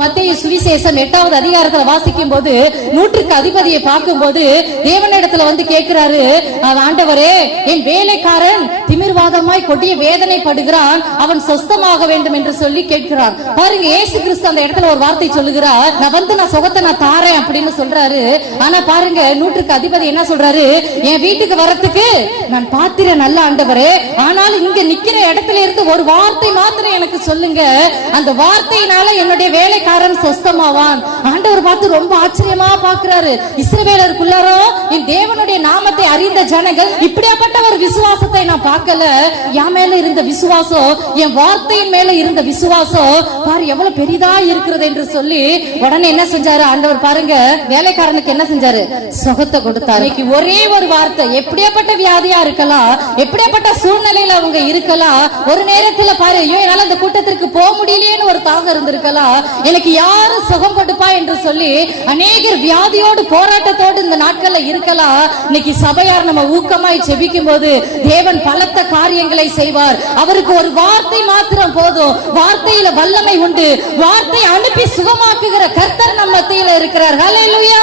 மத்தேயு சுவிசேஷம் 8வது அதிகாரத்துல வாசிக்கும் போது நூற்றுக்கு அதிபதியை பார்க்கும் போது தேவனிடத்துல வந்து கேட்கிறாரு, ஆண்டவரே, என் வேலைக்காரன் திமிர்வாதமாய் கொடிய வேதனைப்படுகிறான், அவன் சொஸ்தமாக வேண்டும் என்று சொல்லி கேட்கிறார். பாருங்க, இயேசு கிறிஸ்து அந்த இடத்துல ஒரு வார்த்தை சொல்லுகிறார், நான் சுகத்தை நான் தாரேன் அப்படின்னு சொல்றாரு. ஆனா பாருங்க, நூற்றுக்கு அதிபதி என்ன சொல்றாரு, என் வீட்டுக்கு வரத்துக்கு நான் பாத்திர நல்ல ஆண்டவரே, ஆனால் இங்க நிக்கிற இடத்துல இருந்து ஒரு வார்த்தை மாத்திரம் எனக்கு சொல்லுங்க, அந்த வார்த்தையினால என்னுடைய வேலை சொஸ்தமாவான். ஆண்டவர் பார்த்து ரொம்ப ஆச்சரியமா பார்க்கிறாரு. இஸ்ரவேலருக்குள்ளாரோ என் தேவனுடைய நாமத்தை அறிந்த ஜனங்கள் இப்படியாப்பட்ட ஒரு விசுவாசத்தை நான் பார்க்கல. என் மேல இருந்த விசுவாசம், என் வார்த்தையின் மேல இருந்த விசுவாசம் பாரு எவ்வளவு பெரிதா இருக்கிறது என்று சொல்லி உடனே என்ன செஞ்சாரு ஆண்டவர், பாருங்க வேலைக்காரனுக்கு என்ன செஞ்சாரு, சுகத்தை கொடுத்தாரு. ஒரே ஒரு வார்த்தை, எப்படியாப்பட்ட வியாதியா இருக்கலாம், எப்படியாப்பட்ட சூழ்நிலையில அவங்க இருக்கலாம், ஒரு நேரத்துல பாரு, ஐயோ என்னால அந்த கூட்டத்திற்கு போக முடியலையேன்னு ஒரு தாகம் இருந்திருக்கலாம், எனக்கு யாரும் சுகம் கொடுப்பா என்று சொல்லி அநேகர் வியாதியோடு போராட்டத்தோடு இந்த நாட்கள்ல இருக்கலாம். இன்னைக்கு சபையார் நம்ம ஊக்கமாய் செபிக்கும் போது தேவன் பலத்த காரியங்களை செய்வார். அவருக்கு ஒரு வார்த்தை மாத்திரம் போதும், வார்த்தையில வல்லமை உண்டு. வார்த்தை அனுப்பி சுகமாக்குகிற கர்த்தர் நம்ம மத்தியில இருக்கிறார். ஹல்லேலூயா.